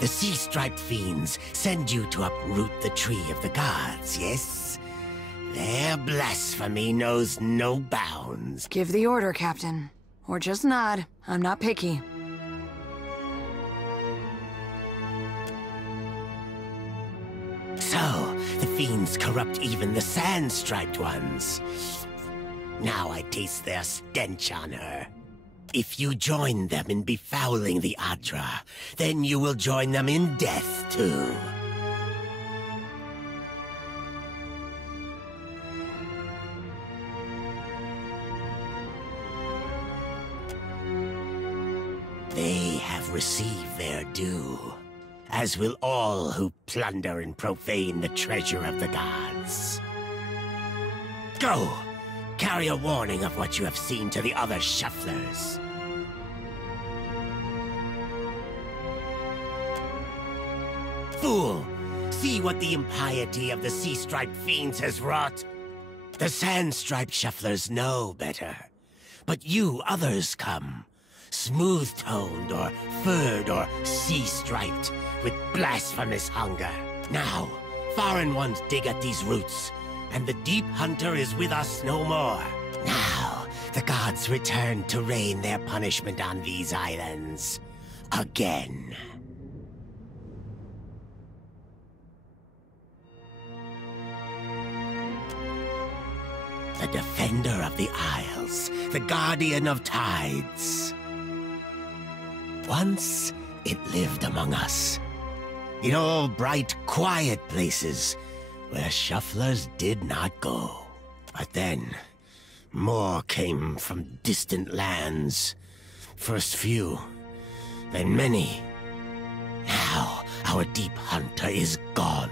The sea-striped fiends send you to uproot the tree of the gods, yes? Their blasphemy knows no bounds. Give the order, Captain. Or just nod. I'm not picky. So, the fiends corrupt even the sand-striped ones. Now I taste their stench on her. If you join them in befouling the Adra, then you will join them in death, too. They have received their due, as will all who plunder and profane the treasure of the gods. Go! Carry a warning of what you have seen to the other shufflers. Fool! See what the impiety of the sea-striped fiends has wrought? The sand-striped shufflers know better. But you others come. Smooth-toned or furred or sea-striped, with blasphemous hunger. Now, foreign ones dig at these roots, and the Deep Hunter is with us no more. Now, the gods return to rain their punishment on these islands. Again. The defender of the isles, the guardian of tides. Once, it lived among us. In all bright, quiet places, where shufflers did not go. But then, more came from distant lands. First few, then many. Now, our Deep Hunter is gone.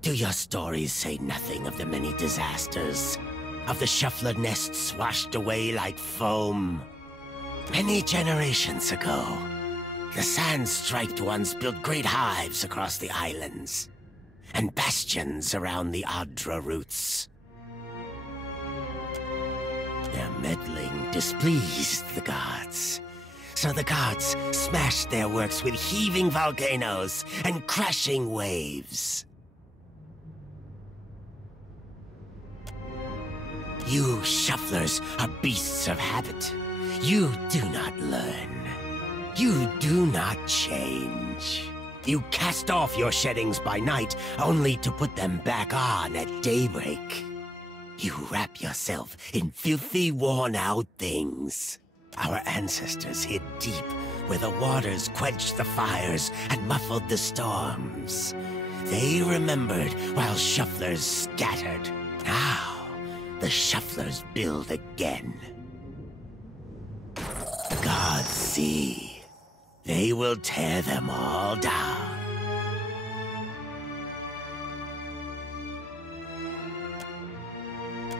Do your stories say nothing of the many disasters? Of the shuffler nests washed away like foam? Many generations ago, the sand-striped ones built great hives across the islands, and bastions around the Adra roots. Their meddling displeased the gods, so the gods smashed their works with heaving volcanoes and crashing waves. You shufflers are beasts of habit. You do not learn. You do not change. You cast off your sheddings by night, only to put them back on at daybreak. You wrap yourself in filthy, worn-out things. Our ancestors hid deep, where the waters quenched the fires and muffled the storms. They remembered while shufflers scattered. Now, the shufflers build again. The gods see. They will tear them all down.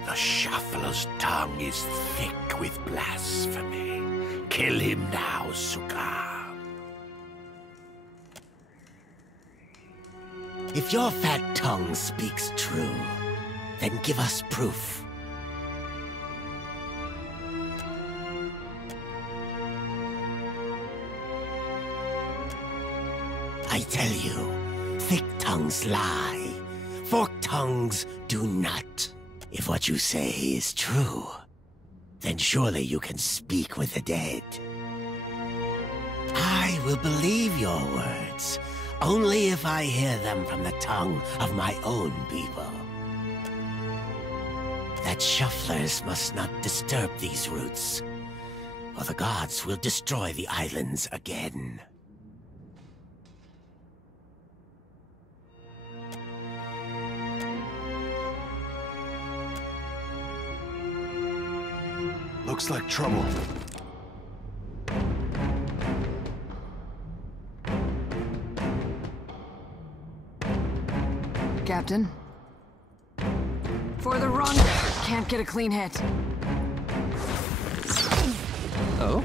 The shuffler's tongue is thick with blasphemy. Kill him now, Suka. If your fat tongue speaks true, then give us proof. I tell you, thick tongues lie. Forked tongues do not. If what you say is true, then surely you can speak with the dead. I will believe your words, only if I hear them from the tongue of my own people. That shufflers must not disturb these roots, or the gods will destroy the islands again. Looks like trouble. Captain? For the run! Can't get a clean hit. Oh?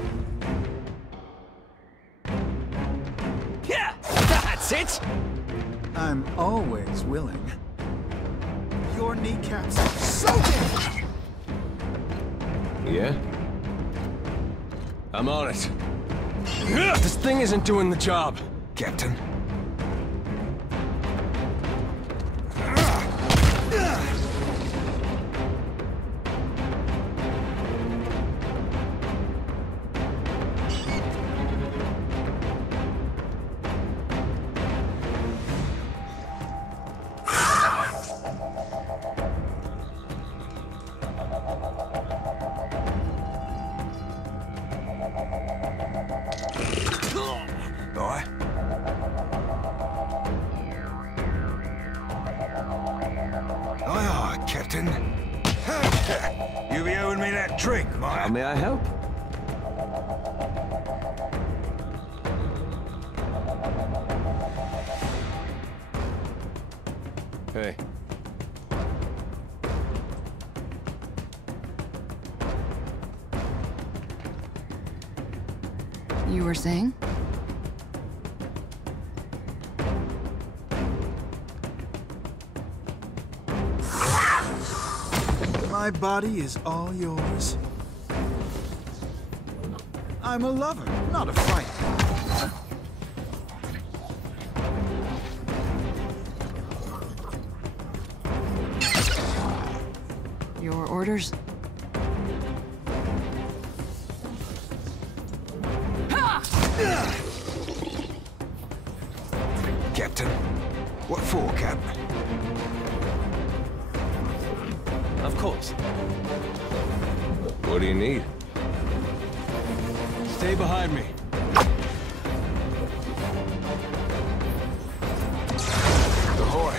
Yeah! That's it! I'm always willing. your kneecaps soaking! Yeah? I'm on it. This thing isn't doing the job, Captain. Captain. You be owing me that drink, Maya. How may I help? Hey. You were saying? My body is all yours. I'm a lover, not a fighter. Your orders? Captain. What for, Cap? Of course. What do you need? Stay behind me. Ahoy.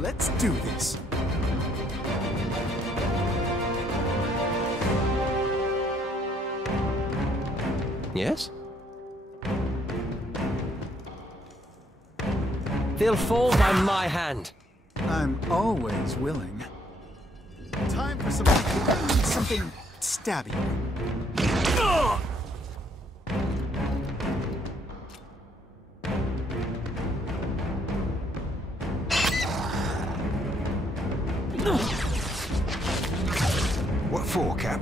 Let's do this. Yes? They'll fall by my hand. I'm always willing. Time for something stabby. What for, Cap?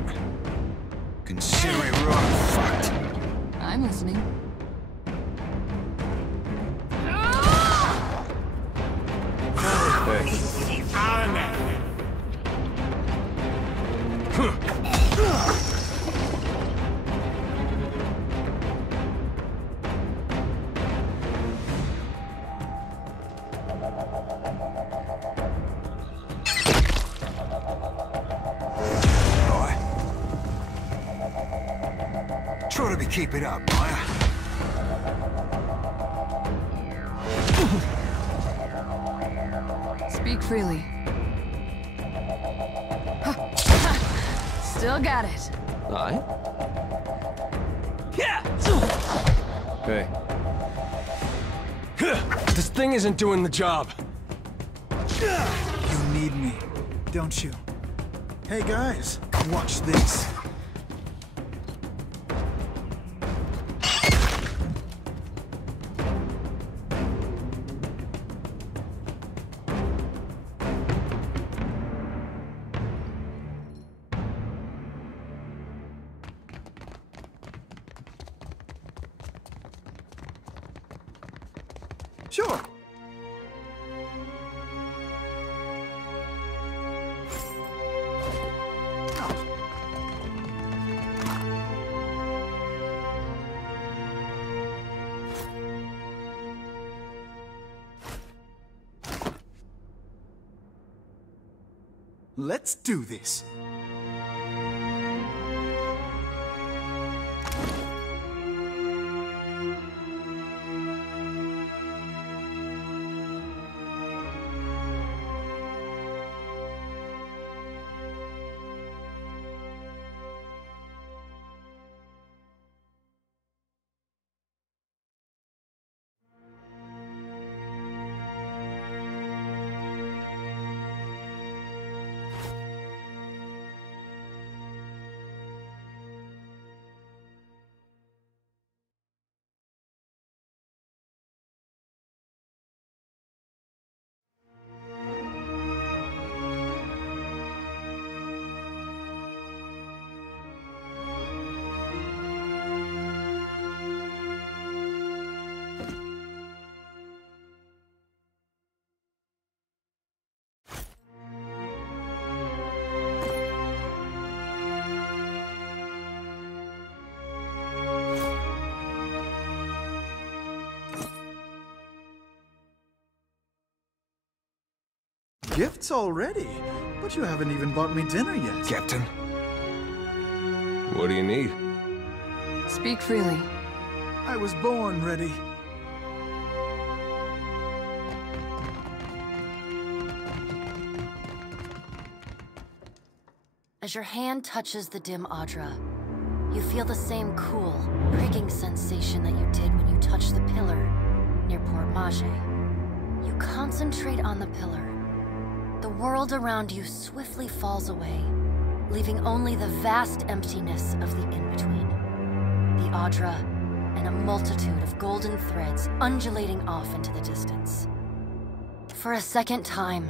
Consider it right fucked. I'm listening. Try to keep it up, Maya. Speak freely. Still got it. Aye? Hey. This thing isn't doing the job. You need me, don't you? Hey guys, watch this. Sure. Let's do this. gifts already, but you haven't even bought me dinner yet. Captain? What do you need? Speak freely. I was born ready. As your hand touches the dim Audra, you feel the same cool, pricking sensation that you did when you touched the pillar near Port Mage. You concentrate on the pillar. The world around you swiftly falls away, leaving only the vast emptiness of the in-between. The Audra and a multitude of golden threads undulating off into the distance. For a second time,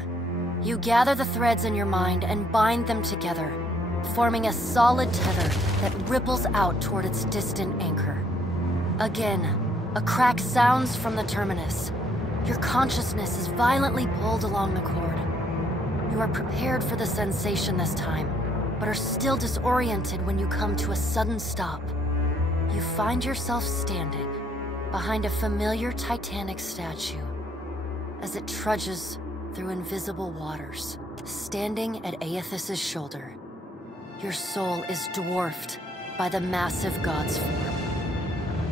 you gather the threads in your mind and bind them together, forming a solid tether that ripples out toward its distant anchor. Again, a crack sounds from the terminus. Your consciousness is violently pulled along the cord. You are prepared for the sensation this time, but are still disoriented when you come to a sudden stop. You find yourself standing behind a familiar Titanic statue as it trudges through invisible waters, standing at Aethys' shoulder. Your soul is dwarfed by the massive god's form.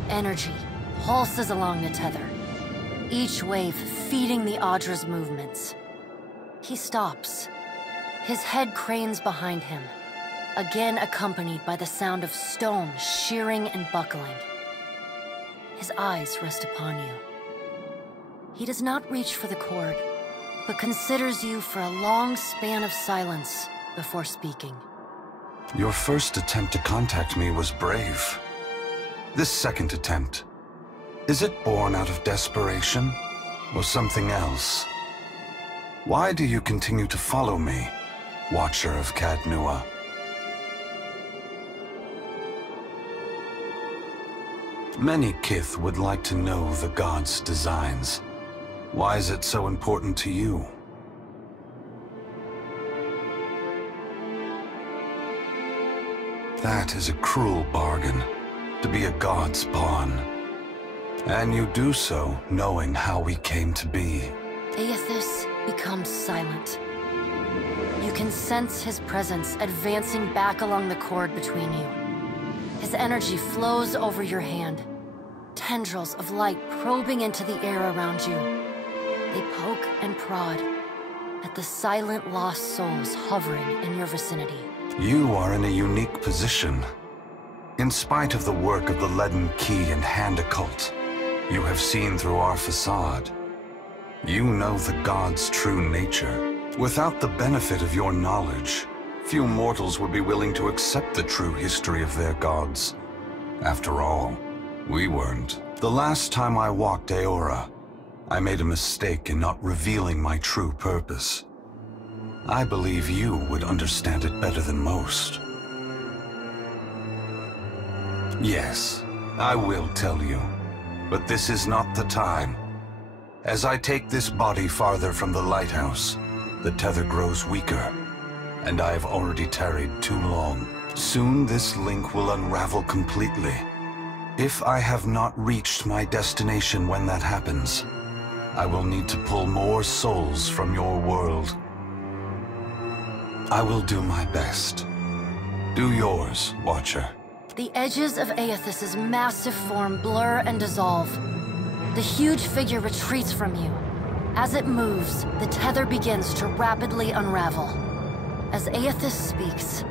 Energy pulses along the tether, each wave feeding the Audra's movements. He stops. His head cranes behind him, again accompanied by the sound of stone shearing and buckling. His eyes rest upon you. He does not reach for the cord, but considers you for a long span of silence before speaking. Your first attempt to contact me was brave. This second attempt, is it born out of desperation or something else? Why do you continue to follow me, Watcher of Cadnua? Many Kith would like to know the god's designs. Why is it so important to you? That is a cruel bargain, to be a god's pawn. And you do so knowing how we came to be. Aethys becomes silent. You can sense his presence advancing back along the cord between you. His energy flows over your hand, tendrils of light probing into the air around you. They poke and prod at the silent lost souls hovering in your vicinity. You are in a unique position. In spite of the work of the Leaden Key and Hand Occult, you have seen through our facade. You know the god's true nature. Without the benefit of your knowledge, few mortals would be willing to accept the true history of their gods. After all, we weren't. The last time I walked Aora, I made a mistake in not revealing my true purpose. I believe you would understand it better than most. Yes, I will tell you, but this is not the time. As I take this body farther from the lighthouse, the tether grows weaker, and I have already tarried too long. Soon this link will unravel completely. If I have not reached my destination when that happens, I will need to pull more souls from your world. I will do my best. Do yours, Watcher. The edges of Aethys' massive form blur and dissolve. The huge figure retreats from you. As it moves, the tether begins to rapidly unravel. As Aethys speaks,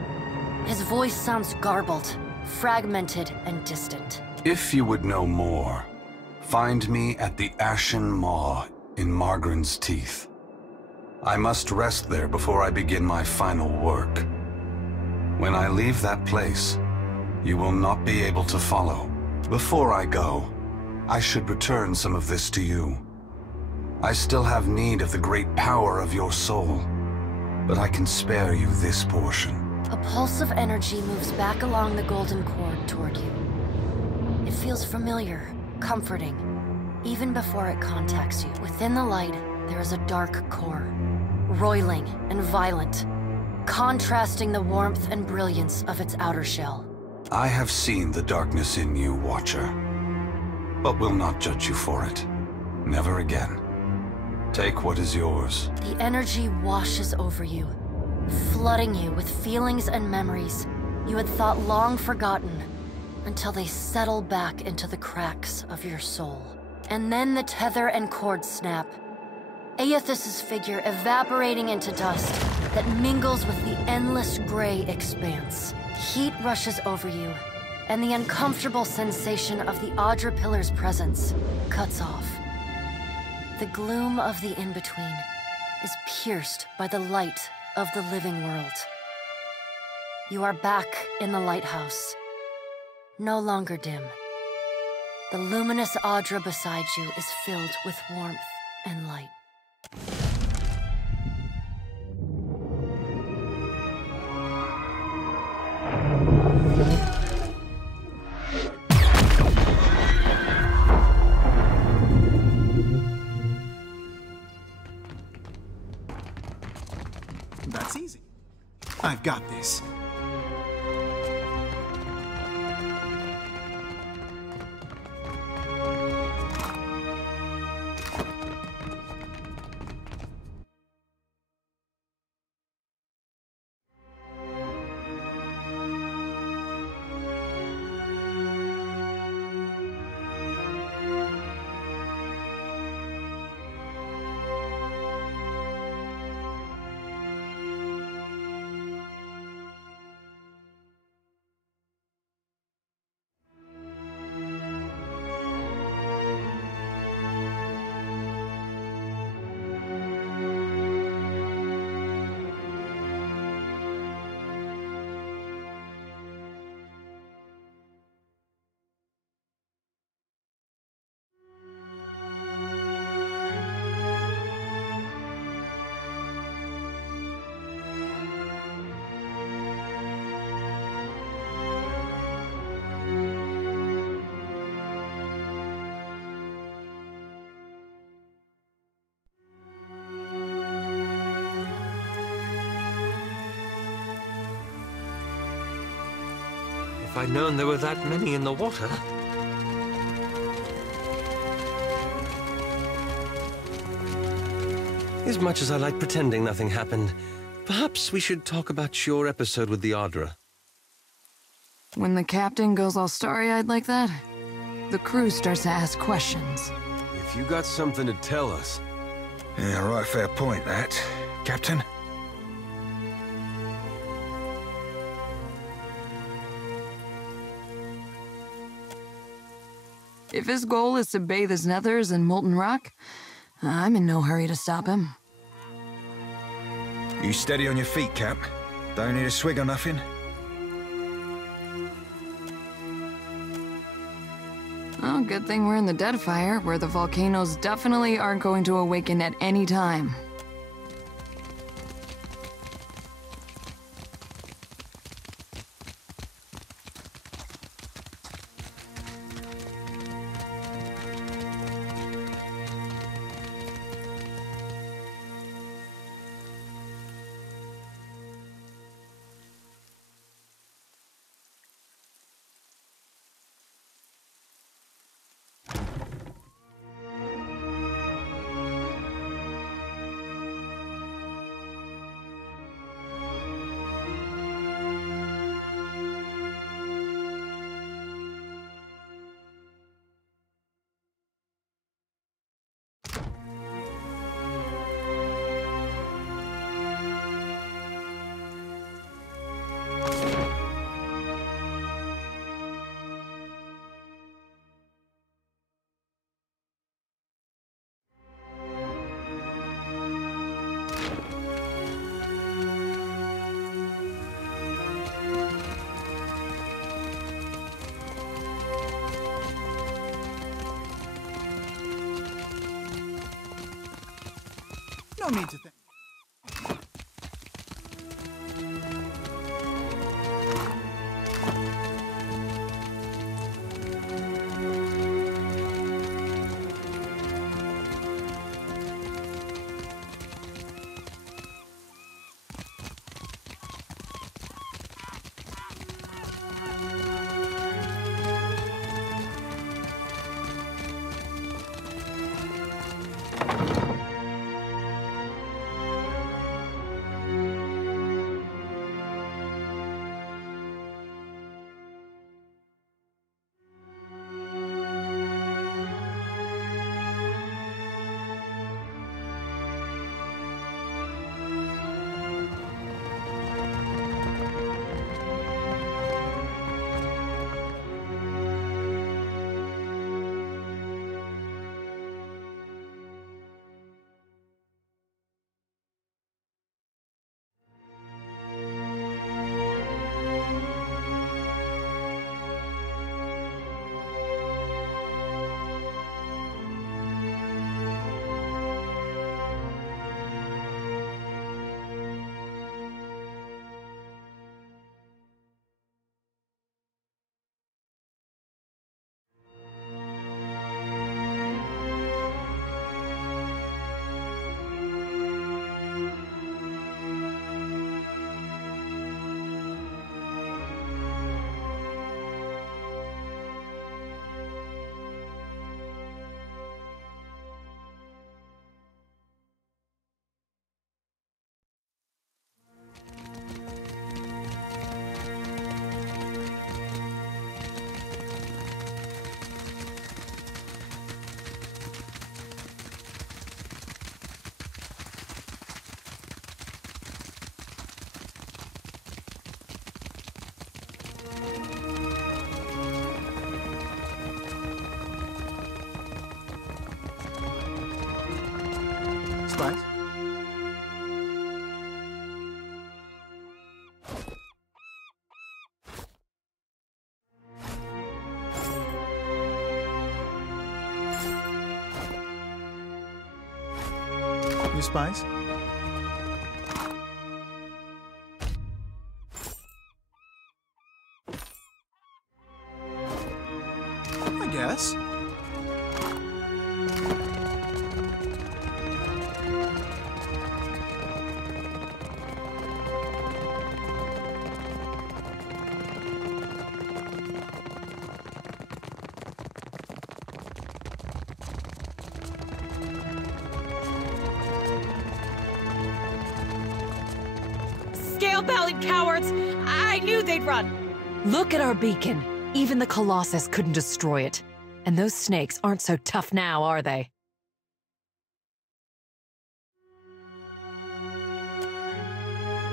his voice sounds garbled, fragmented, and distant. If you would know more, find me at the Ashen Maw in Margren's Teeth. I must rest there before I begin my final work. When I leave that place, you will not be able to follow. Before I go, I should return some of this to you. I still have need of the great power of your soul, but I can spare you this portion. A pulse of energy moves back along the golden cord toward you. It feels familiar, comforting, even before it contacts you. Within the light, there is a dark core, roiling and violent, contrasting the warmth and brilliance of its outer shell. I have seen the darkness in you, Watcher, but will not judge you for it. Never again. Take what is yours. The energy washes over you, flooding you with feelings and memories you had thought long forgotten, until they settle back into the cracks of your soul. And then the tether and cord snap. Aethys's figure evaporating into dust that mingles with the endless gray expanse. Heat rushes over you, and the uncomfortable sensation of the Audra Pillar's presence cuts off. The gloom of the in-between is pierced by the light of the living world. You are back in the lighthouse, no longer dim. The luminous Audra beside you is filled with warmth and light. That's easy. I've got this. If I'd known there were that many in the water. As much as I like pretending nothing happened, perhaps we should talk about your episode with the Audra. When the captain goes all starry-eyed like that, the crew starts to ask questions. If you got something to tell us... Yeah, right, fair point, that. Captain? If his goal is to bathe his nethers in molten rock, I'm in no hurry to stop him. You steady on your feet, Cap? Don't need a swig or nothing? Oh, good thing we're in the Deadfire, where the volcanoes definitely aren't going to awaken at any time. No need to think. Spice? You Spice? I guess. Scale-bellied cowards! I knew they'd run! Look at our beacon. Even the Colossus couldn't destroy it. And those snakes aren't so tough now, are they?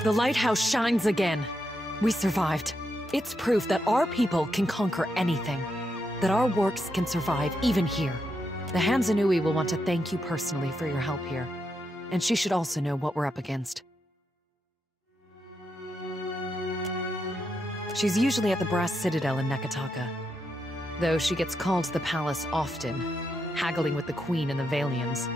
The lighthouse shines again. We survived. It's proof that our people can conquer anything. That our works can survive even here. The Hanzanui will want to thank you personally for your help here. And she should also know what we're up against. She's usually at the Brass Citadel in Nekataka. Though she gets called to the palace often, haggling with the Queen and the Valians.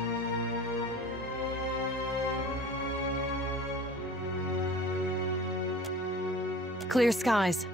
Clear skies.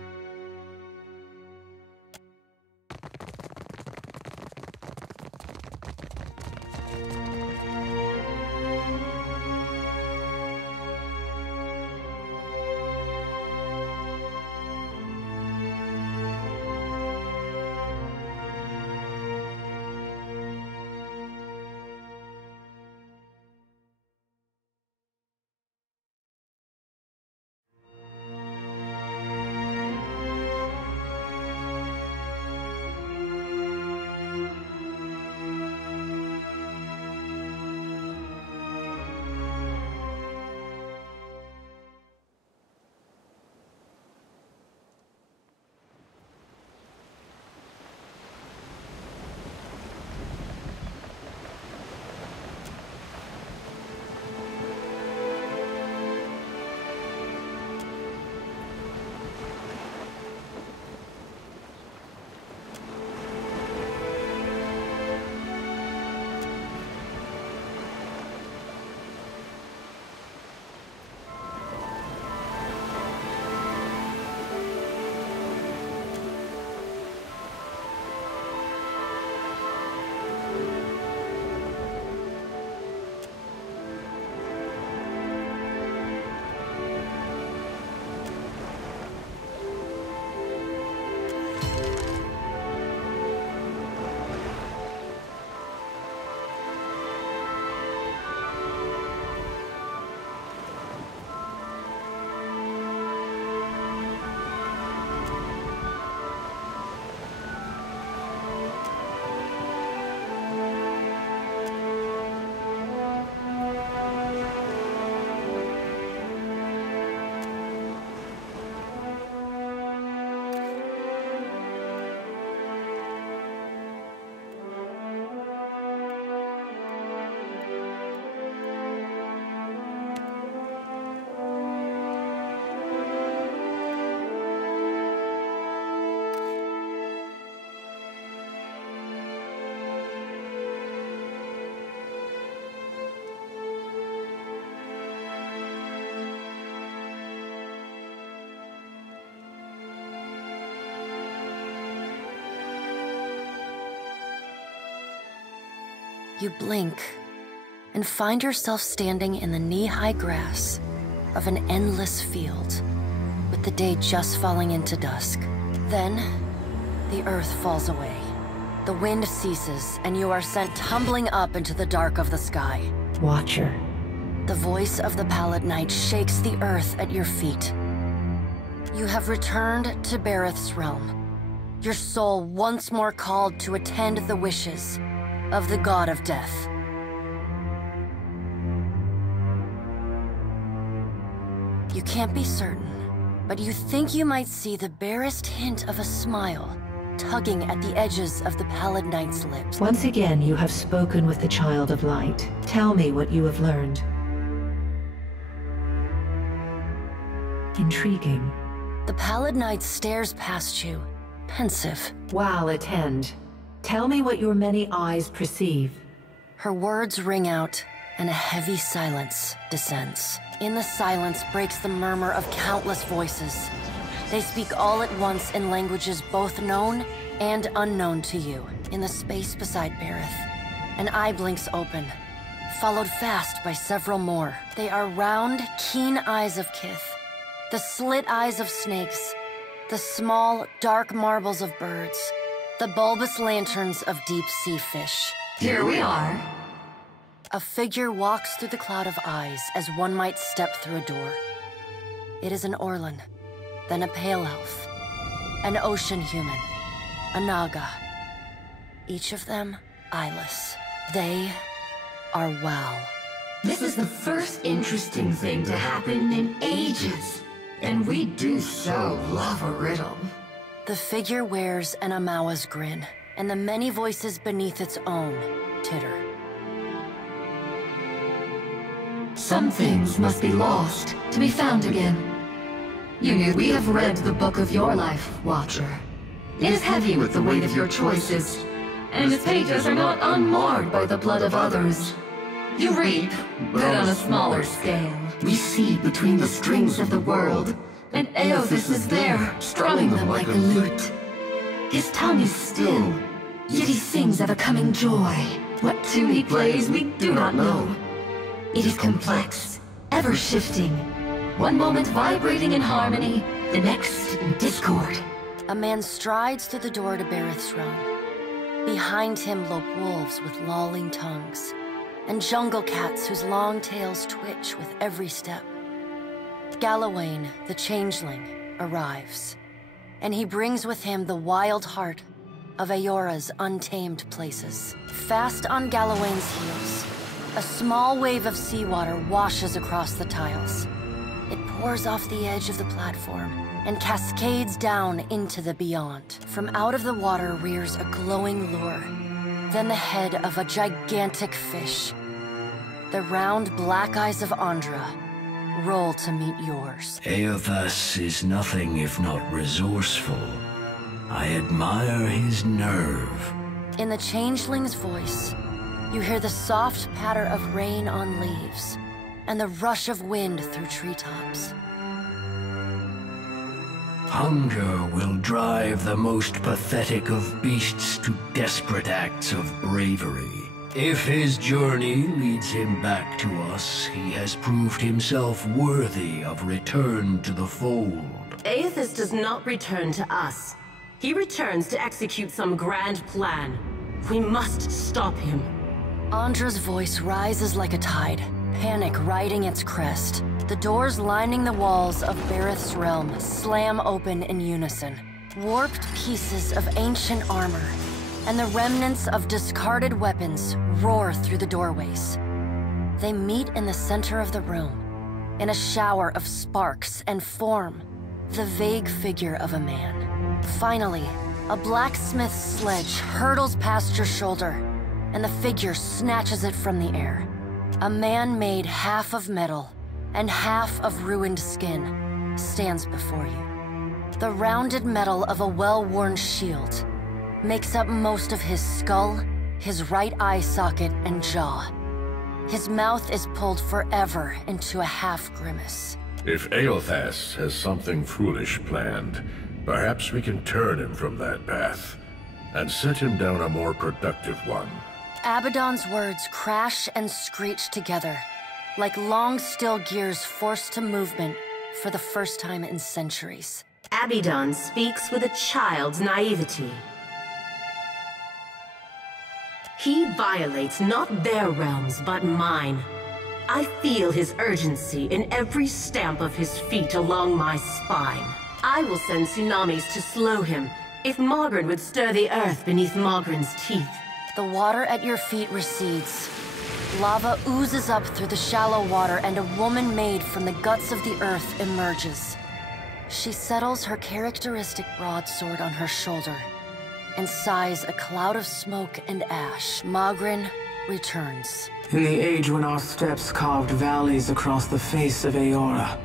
You blink and find yourself standing in the knee-high grass of an endless field, with the day just falling into dusk. Then, the earth falls away. The wind ceases, and you are sent tumbling up into the dark of the sky. Watcher. The voice of the pallid night shakes the earth at your feet. You have returned to Bareth's realm, your soul once more called to attend the wishes of the god of death. You can't be certain, but you think you might see the barest hint of a smile tugging at the edges of the Pallid Knight's lips. Once again, you have spoken with the Child of Light. Tell me what you have learned. Intriguing. The Pallid Knight stares past you, pensive. While attend. Tell me what your many eyes perceive. Her words ring out, and a heavy silence descends. In the silence breaks the murmur of countless voices. They speak all at once in languages both known and unknown to you. In the space beside Bareth, an eye blinks open, followed fast by several more. They are round, keen eyes of Kith, the slit eyes of snakes, the small, dark marbles of birds, the bulbous lanterns of deep-sea fish. Here we are. A figure walks through the cloud of eyes as one might step through a door. It is an Orlan, then a pale elf, an ocean human, a Naga. Each of them eyeless. They are Wow. This is the first interesting thing to happen in ages. And we do so love a riddle. The figure wears an Amawa's grin, and the many voices beneath its own titter. Some things must be lost to be found again. We have read the book of your life, Watcher. It is heavy with the weight of your choices, and its pages are not unmarred by the blood of others. You reap, but on a smaller scale. We see between the strings of the world, and Eothas is there, strumming them like a lute. His tongue is still, yet he sings of a coming joy. What tune he plays, we do not know. It is complex, ever-shifting. One moment vibrating in harmony, the next in discord. A man strides through the door to Bareth's realm. Behind him lope wolves with lolling tongues, and jungle cats whose long tails twitch with every step. Galawain, the changeling, arrives, and he brings with him the wild heart of Aora's untamed places. Fast on Galawain's heels, a small wave of seawater washes across the tiles. It pours off the edge of the platform and cascades down into the beyond. From out of the water rears a glowing lure, then the head of a gigantic fish. The round black eyes of Andra roll to meet yours. Eothas is nothing if not resourceful. I admire his nerve. In the changeling's voice, you hear the soft patter of rain on leaves and the rush of wind through treetops. Hunger will drive the most pathetic of beasts to desperate acts of bravery. If his journey leads him back to us, he has proved himself worthy of return to the fold. Eothas does not return to us. He returns to execute some grand plan. We must stop him. Andra's voice rises like a tide, panic riding its crest. The doors lining the walls of Bareth's realm slam open in unison. Warped pieces of ancient armor and the remnants of discarded weapons roar through the doorways. They meet in the center of the room, in a shower of sparks and form, the vague figure of a man. Finally, a blacksmith's sledge hurtles past your shoulder, and the figure snatches it from the air. A man made half of metal and half of ruined skin stands before you. The rounded metal of a well-worn shield makes up most of his skull, his right eye socket, and jaw. His mouth is pulled forever into a half-grimace. If Eothas has something foolish planned, perhaps we can turn him from that path and set him down a more productive one. Abaddon's words crash and screech together, like long steel gears forced to movement for the first time in centuries. Abaddon speaks with a child's naivety. He violates not their realms, but mine. I feel his urgency in every stamp of his feet along my spine. I will send tsunamis to slow him, if Mogren would stir the earth beneath Mogren's teeth. The water at your feet recedes. Lava oozes up through the shallow water, and a woman made from the guts of the earth emerges. She settles her characteristic broadsword on her shoulder and sighs a cloud of smoke and ash, Magrin returns. In the age when our steps carved valleys across the face of Aora,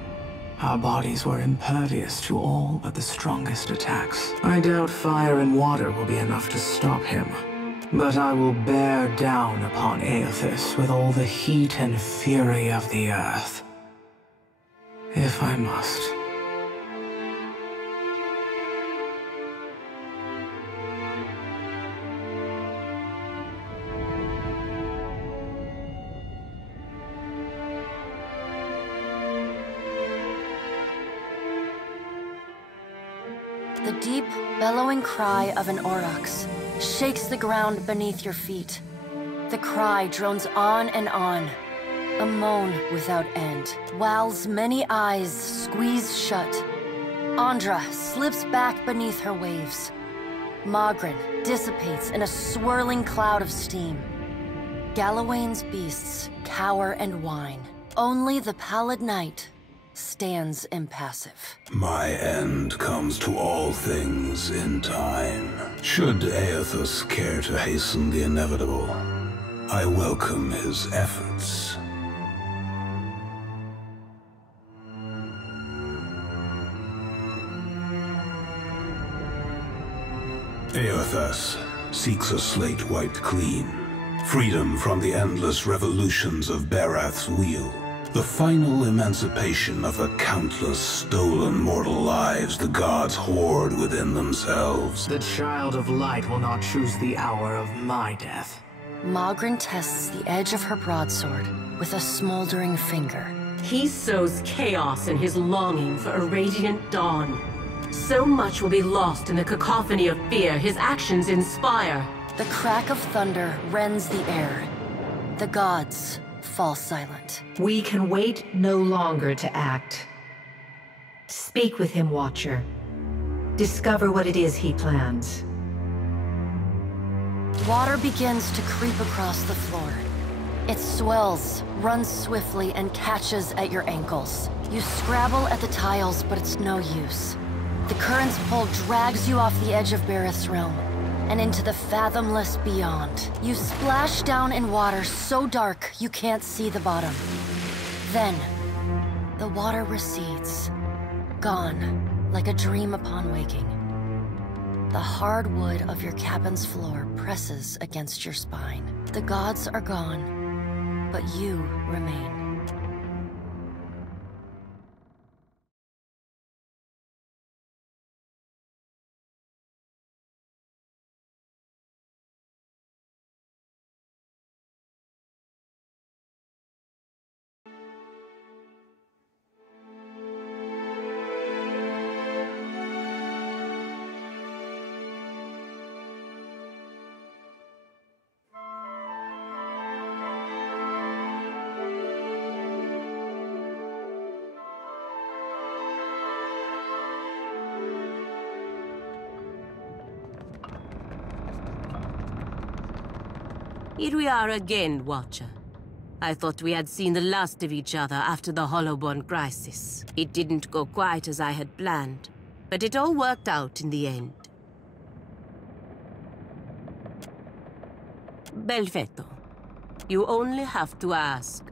our bodies were impervious to all but the strongest attacks. I doubt fire and water will be enough to stop him. But I will bear down upon Aethys with all the heat and fury of the earth. If I must. The deep, bellowing cry of an aurochs shakes the ground beneath your feet. The cry drones on and on, a moan without end. Wal's many eyes squeeze shut. Andra slips back beneath her waves. Magrin dissipates in a swirling cloud of steam. Galawain's beasts cower and whine. Only the pallid night stands impassive. My end comes to all things in time. Should Aethys care to hasten the inevitable, I welcome his efforts. Aethys seeks a slate wiped clean, freedom from the endless revolutions of Barath's wheel. The final emancipation of the countless stolen mortal lives the gods hoard within themselves. The Child of Light will not choose the hour of my death. Magrin tests the edge of her broadsword with a smoldering finger. He sows chaos in his longing for a radiant dawn. So much will be lost in the cacophony of fear his actions inspire. The crack of thunder rends the air. The gods fall silent. We can wait no longer to act. Speak with him, Watcher. Discover what it is he plans. Water begins to creep across the floor. It swells, runs swiftly, and catches at your ankles. You scrabble at the tiles, but it's no use. The current's pull drags you off the edge of Bareth's realm and into the fathomless beyond. You splash down in water so dark you can't see the bottom. Then, the water recedes, gone like a dream upon waking. The hard wood of your cabin's floor presses against your spine. The gods are gone, but you remain. Here we are again, Watcher. I thought we had seen the last of each other after the Hollowborn crisis. It didn't go quite as I had planned, but it all worked out in the end. Belfetto, you only have to ask.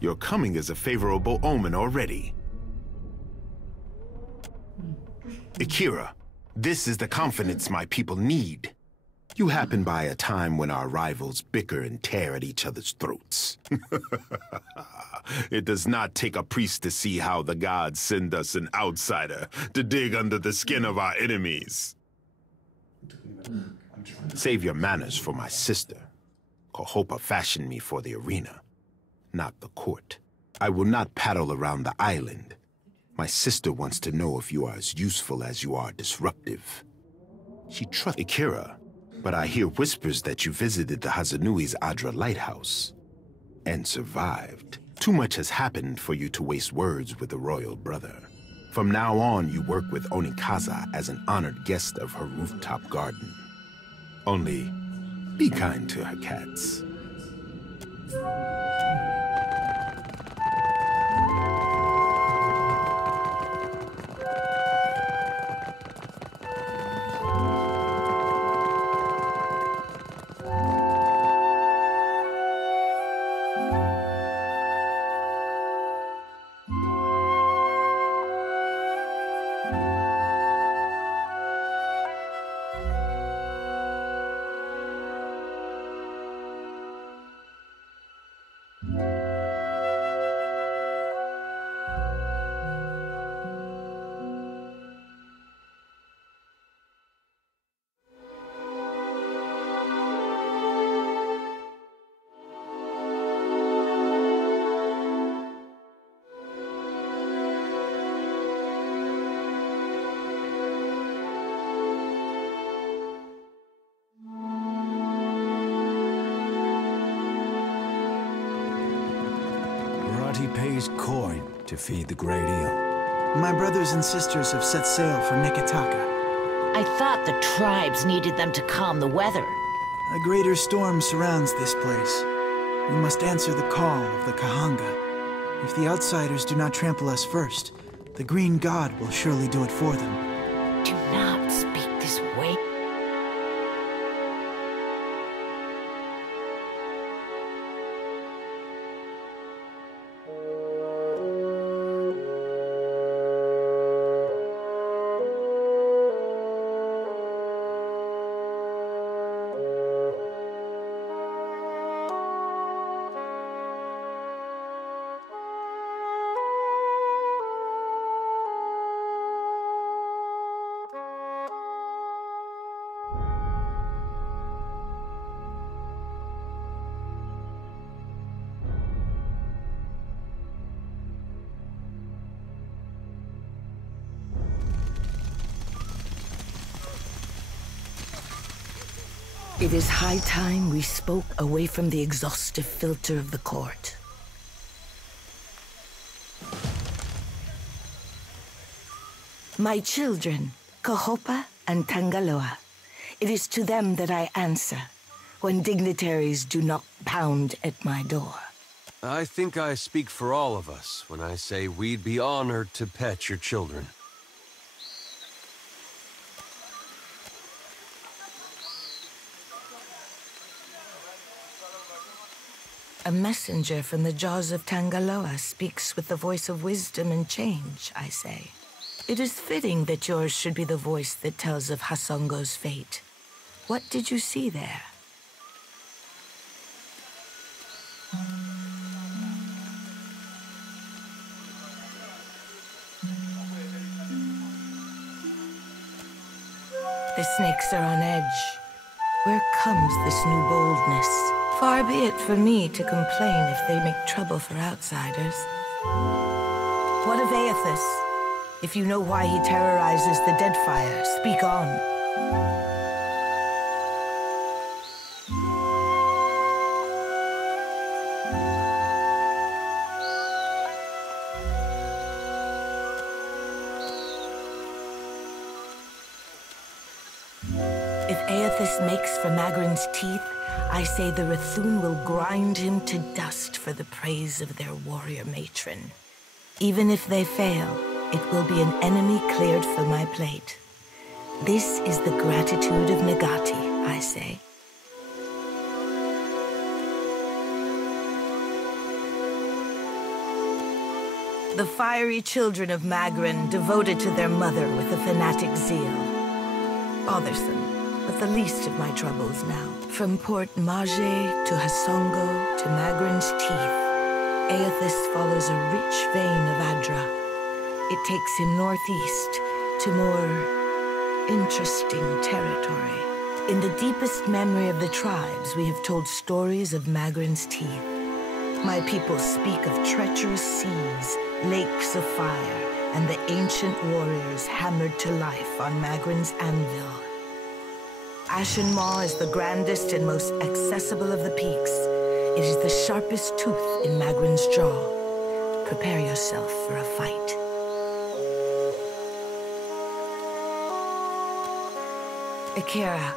Your coming is a favorable omen already. Akira, this is the confidence my people need. You happen by a time when our rivals bicker and tear at each other's throats. It does not take a priest to see how the gods send us an outsider to dig under the skin of our enemies. Save your manners for my sister. Kohopa fashioned me for the arena, not the court. I will not paddle around the island. My sister wants to know if you are as useful as you are disruptive. She trusts Akira, but I hear whispers that you visited the Hazanui's Adra lighthouse and survived. Too much has happened for you to waste words with the royal brother. From now on, you work with Onikaza as an honored guest of her rooftop garden. Only, be kind to her cats. Pays coin to feed the great eel. My brothers and sisters have set sail for Neketaka. I thought the tribes needed them to calm the weather. A greater storm surrounds this place. We must answer the call of the Kahanga. If the outsiders do not trample us first, the Green God will surely do it for them. Do not speak this way. It is high time we spoke away from the exhaustive filter of the court. My children, Kohopa and Tangaloa, it is to them that I answer when dignitaries do not pound at my door. I think I speak for all of us when I say we'd be honored to pet your children. A messenger from the jaws of Tangaloa speaks with the voice of wisdom and change, I say. It is fitting that yours should be the voice that tells of Hasongo's fate. What did you see there? The snakes are on edge. Where comes this new boldness? Far be it for me to complain if they make trouble for outsiders. What of Aethys? If you know why he terrorizes the Deadfire, speak on. If Aethys makes for Magrin's teeth, I say the Rathun will grind him to dust for the praise of their warrior matron. Even if they fail, it will be an enemy cleared for my plate. This is the gratitude of Nagati, I say. The fiery children of Magrin, devoted to their mother with a fanatic zeal. Bothersome, but the least of my troubles now. From Port Mage to Hasongo to Magrin's teeth, Aethys follows a rich vein of Adra. It takes him northeast to more interesting territory. In the deepest memory of the tribes, we have told stories of Magrin's teeth. My people speak of treacherous seas, lakes of fire, and the ancient warriors hammered to life on Magrin's anvil. Ashen Maw is the grandest and most accessible of the peaks. It is the sharpest tooth in Magrin's jaw. Prepare yourself for a fight. Akira,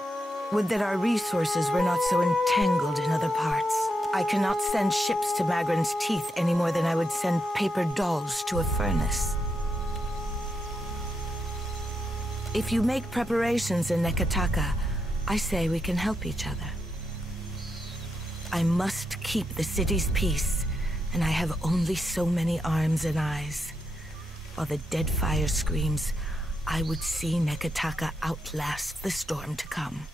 would that our resources were not so entangled in other parts. I cannot send ships to Magrin's teeth any more than I would send paper dolls to a furnace. If you make preparations in Nekataka, I say we can help each other. I must keep the city's peace, and I have only so many arms and eyes. While the Deadfire screams, I would see Nekataka outlast the storm to come.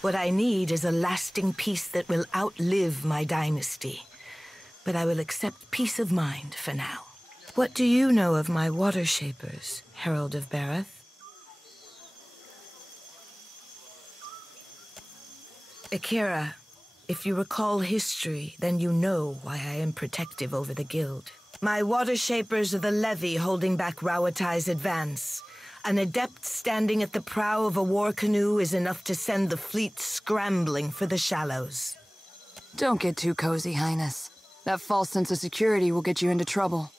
What I need is a lasting peace that will outlive my dynasty. But I will accept peace of mind for now. What do you know of my water shapers, Herald of Barath? Akira, if you recall history, then you know why I am protective over the guild. My water shapers are the levy holding back Rawatai's advance. An adept standing at the prow of a war canoe is enough to send the fleet scrambling for the shallows. Don't get too cozy, Highness. That false sense of security will get you into trouble.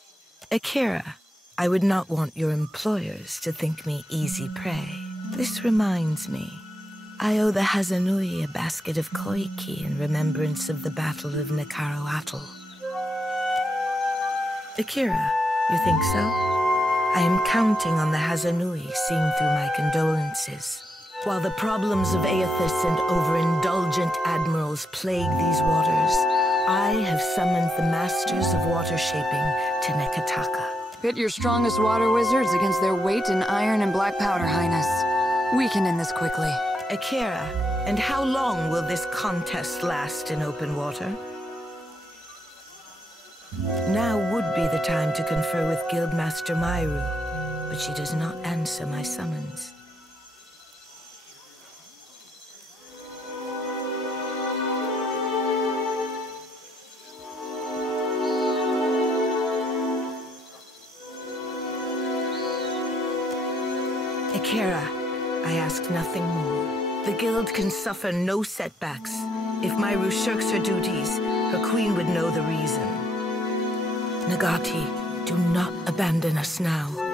Akira, I would not want your employers to think me easy prey. This reminds me. I owe the Hazanui a basket of koiki in remembrance of the Battle of Nekaroatl. Akira, you think so? I am counting on the Hazanui seeing through my condolences. While the problems of Aethys and overindulgent admirals plague these waters, I have summoned the masters of water shaping to Nekataka. Pit your strongest water wizards against their weight in iron and black powder, Highness. We can end this quickly. Akira, and how long will this contest last in open water? Now would be the time to confer with Guildmaster Myru, but she does not answer my summons. Akira, I ask nothing more. The Guild can suffer no setbacks. If Myru shirks her duties, her queen would know the reason. Nagati, do not abandon us now.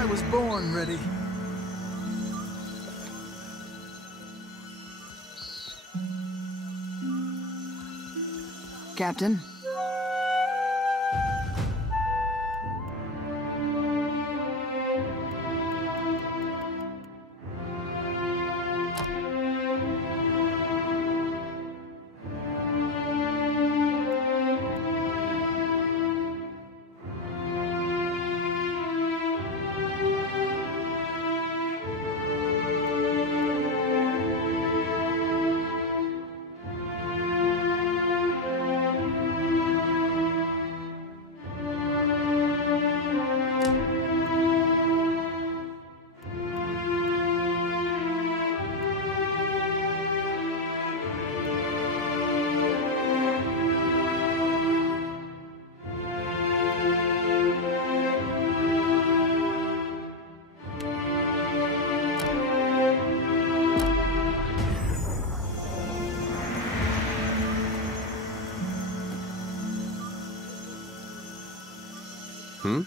I was born ready. Captain? Hmm?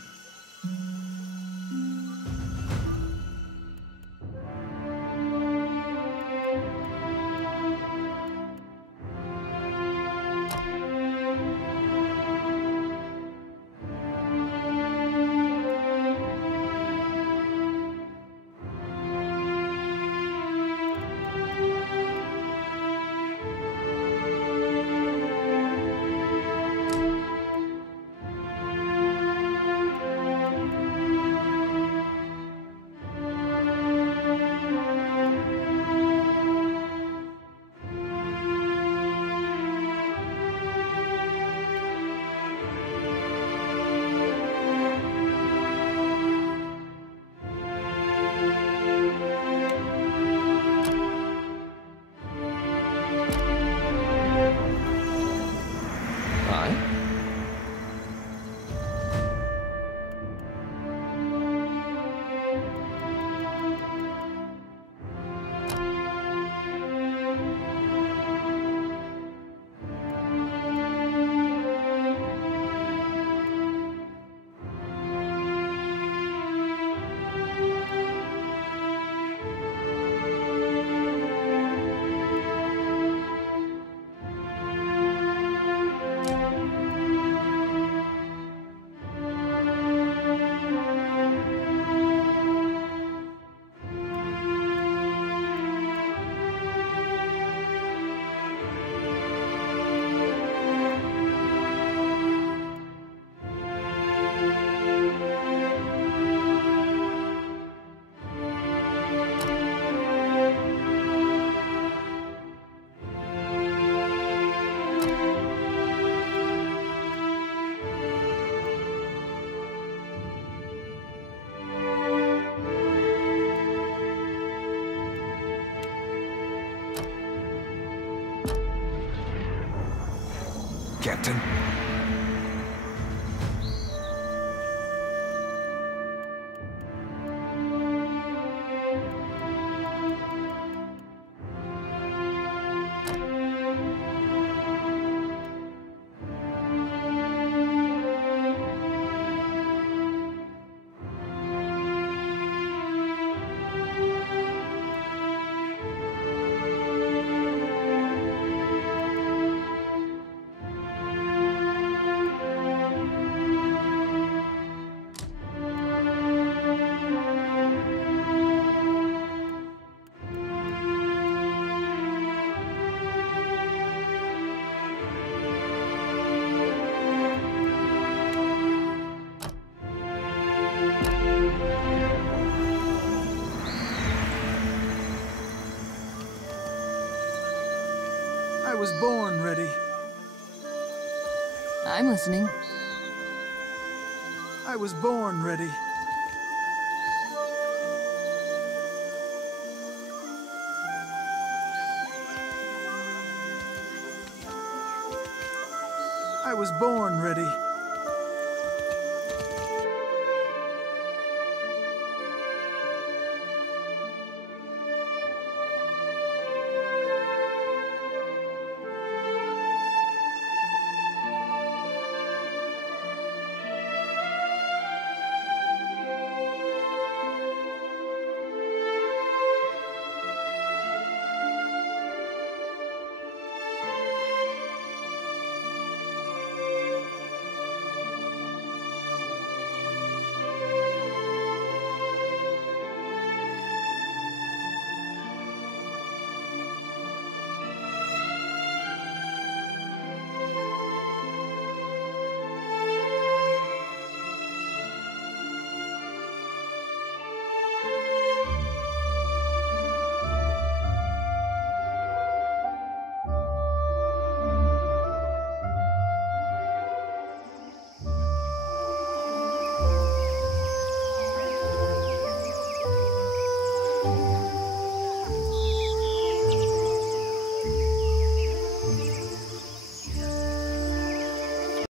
Captain? I was born ready. I'm listening. I was born ready. I was born ready.